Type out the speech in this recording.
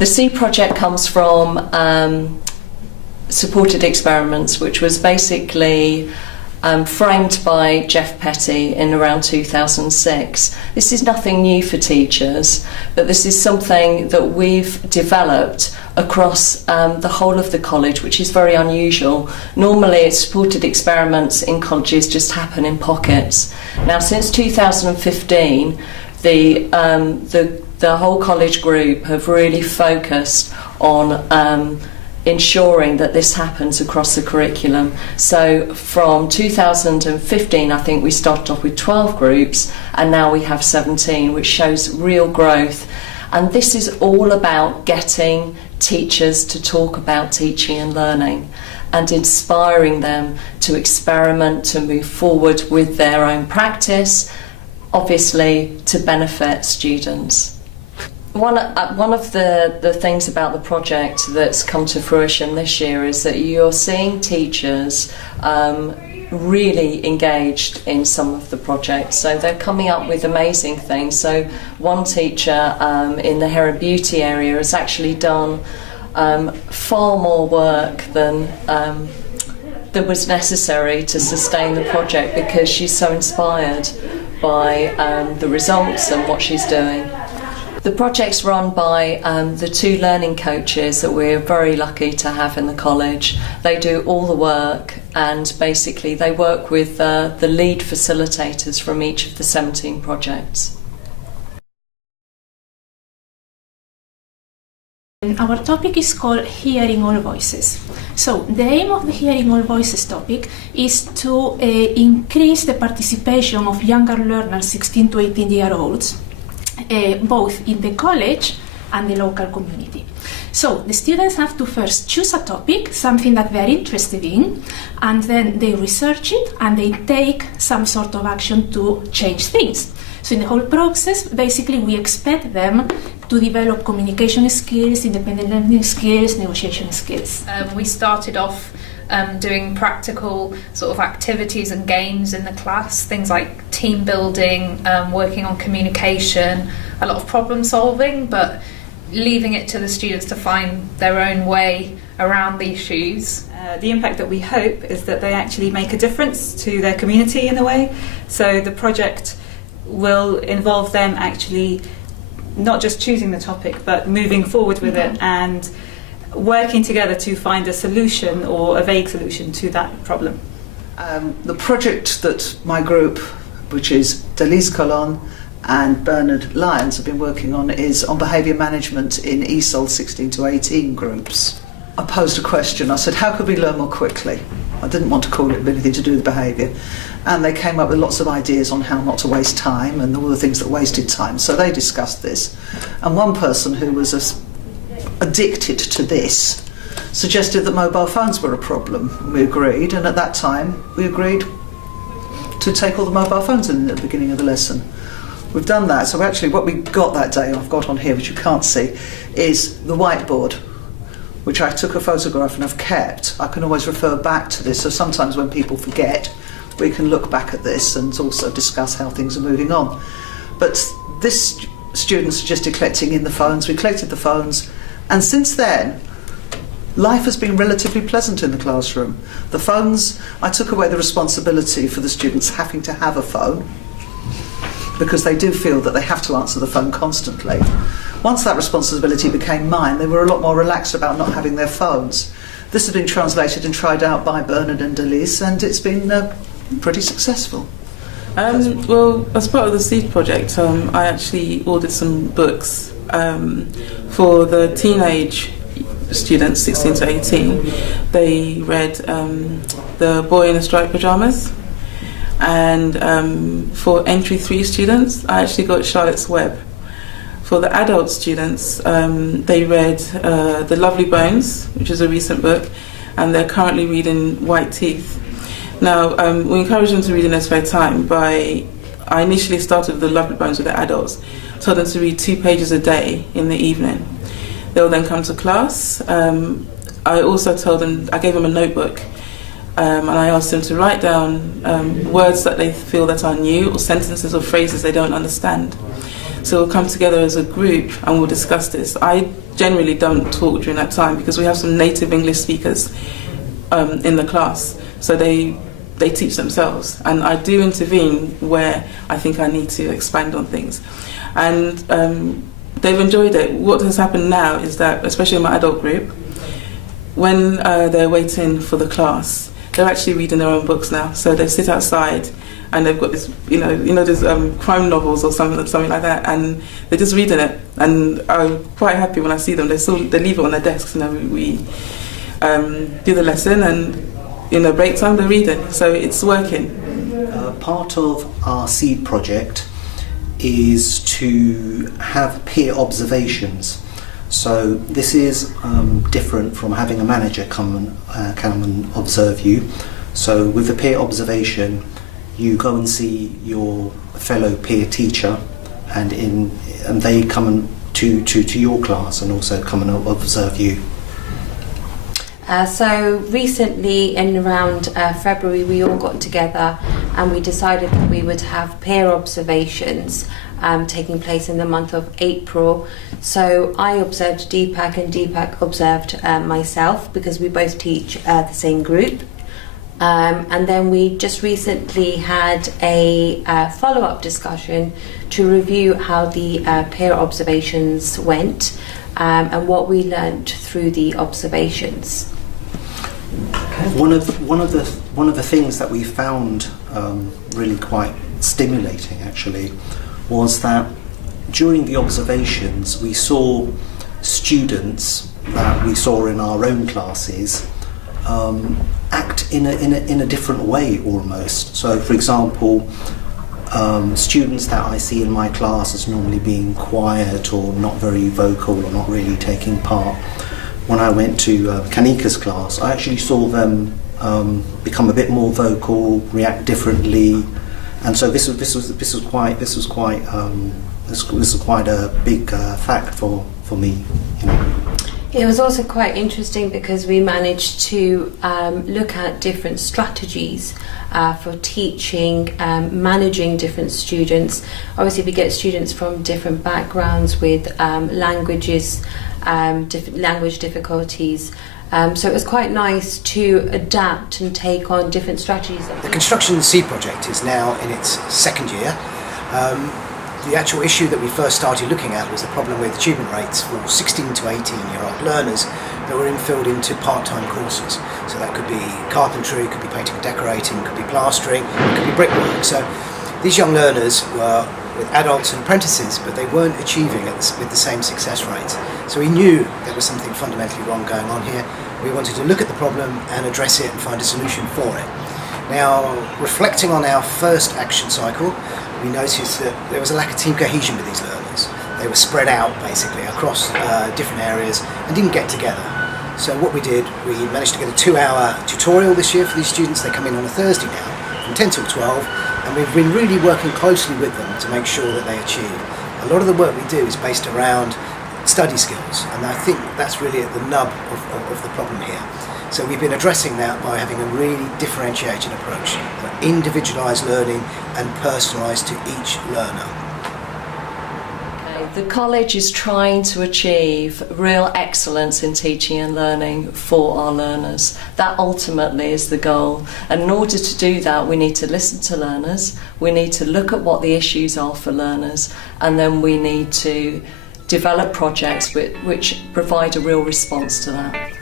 The C project comes from supported experiments, which was basically framed by Jeff Petty in around 2006. This is nothing new for teachers, but this is something that we've developed across the whole of the college, which is very unusual. Normally, supported experiments in colleges just happen in pockets. Now, since 2015, the whole college group have really focused on ensuring that this happens across the curriculum. So from 2015, I think we started off with 12 groups, and now we have 17, which shows real growth. And this is all about getting teachers to talk about teaching and learning and inspiring them to experiment, to move forward with their own practice, obviously to benefit students. One of the things about the project that's come to fruition this year is that you're seeing teachers really engaged in some of the projects. So they're coming up with amazing things. So one teacher in the hair and beauty area has actually done far more work than that was necessary to sustain the project, because she's so inspired by the results and what she's doing. The project's run by the two learning coaches that we're very lucky to have in the college. They do all the work, and basically they work with the lead facilitators from each of the 17 projects. Our topic is called Hearing All Voices. So the aim of the Hearing All Voices topic is to increase the participation of younger learners, 16 to 18-year-olds, both in the college and the local community. So the students have to first choose a topic, something that they're interested in, and then they research it and they take some sort of action to change things. So in the whole process, basically we expect them to develop communication skills, independent learning skills, negotiation skills. We started off doing practical sort of activities and games in the class, things like team building, working on communication, a lot of problem solving, but leaving it to the students to find their own way around the issues. The impact that we hope is that they actually make a difference to their community in a way. So the project will involve them actually not just choosing the topic, but moving forward with it and working together to find a solution or a vague solution to that problem. The project that my group, which is Denis and Bernard Lyons, have been working on is on behaviour management in ESOL 16 to 18 groups. I posed a question. I said, how could we learn more quickly? I didn't want to call it anything to do with behaviour. And they came up with lots of ideas on how not to waste time and all the things that wasted time. So they discussed this. And one person who was addicted to this suggested that mobile phones were a problem. We agreed, and at that time we agreed to take all the mobile phones in at the beginning of the lesson. We've done that, so actually what we got that day, I've got on here which you can't see, is the whiteboard, which I took a photograph and I've kept. I can always refer back to this, so sometimes when people forget we can look back at this and also discuss how things are moving on. But this student suggested collecting in the phones. We collected the phones, and since then life has been relatively pleasant in the classroom. The phones, I took away the responsibility for the students having to have a phone, because they do feel that they have to answer the phone constantly. Once that responsibility became mine, they were a lot more relaxed about not having their phones. This has been translated and tried out by Bernard and Denis, and it's been pretty successful. Well, as part of the SEED project, I actually ordered some books for the teenage students, 16 to 18. They read The Boy in the Striped Pyjamas, and for entry 3 students, I actually got Charlotte's Web. For the adult students, they read The Lovely Bones, which is a recent book, and they're currently reading White Teeth. Now, we encourage them to read in their spare time I initially started with The Lovely Bones with the adults, told them to read 2 pages a day in the evening. They'll then come to class. I also told them, I gave them a notebook, and I asked them to write down words that they feel that are new, or sentences or phrases they don't understand. So we'll come together as a group and we'll discuss this. I generally don't talk during that time because we have some native English speakers in the class, so they teach themselves, and I do intervene where I think I need to expand on things. And they've enjoyed it. What has happened now is that, especially in my adult group, when they're waiting for the class, they're actually reading their own books now. So they sit outside and they've got this, there's crime novels or something like that, and they're just reading it. And I'm quite happy when I see them. They leave it on their desks. We do the lesson, and in the break time they're reading. So it's working. Part of our seed project is to have peer observations. So this is different from having a manager come and observe you. So with the peer observation, you go and see your fellow peer teacher, and they come to your class and also come and observe you. So recently, in around February, we all got together and we decided that we would have peer observations taking place in the month of April. So I observed Deepak and Deepak observed myself, because we both teach the same group. And then we just recently had a follow-up discussion to review how the peer observations went and what we learned through the observations. One of the things that we found really quite stimulating, actually, was that during the observations we saw students that we saw in our own classes act in a different way almost. So, for example, students that I see in my class as normally being quiet or not very vocal or not really taking part, when I went to Kanika's class, I actually saw them become a bit more vocal, react differently, and so this was quite a big fact for me. It was also quite interesting because we managed to look at different strategies for teaching, managing different students. Obviously, we get students from different backgrounds with different language difficulties. So it was quite nice to adapt and take on different strategies. The Construction Seed project is now in its second year. The actual issue that we first started looking at was the problem with achievement rates for 16 to 18-year-old learners that were filled into part-time courses. So that could be carpentry, it could be painting and decorating, it could be plastering, it could be brickwork. So these young learners were with adults and apprentices, but they weren't achieving with the same success rates. So we knew there was something fundamentally wrong going on here. We wanted to look at the problem and address it and find a solution for it. Now, reflecting on our first action cycle, we noticed that there was a lack of team cohesion with these learners. They were spread out basically across different areas and didn't get together. So what we did, we managed to get a 2-hour tutorial this year for these students. They come in on a Thursday now from 10 till 12, and we've been really working closely with them to make sure that they achieve. A lot of the work we do is based around study skills, and I think that's really at the nub of the problem here. So we've been addressing that by having a really differentiated approach, individualised learning and personalised to each learner. The college is trying to achieve real excellence in teaching and learning for our learners. That ultimately is the goal. And in order to do that, we need to listen to learners, we need to look at what the issues are for learners, and then we need to develop projects which provide a real response to that.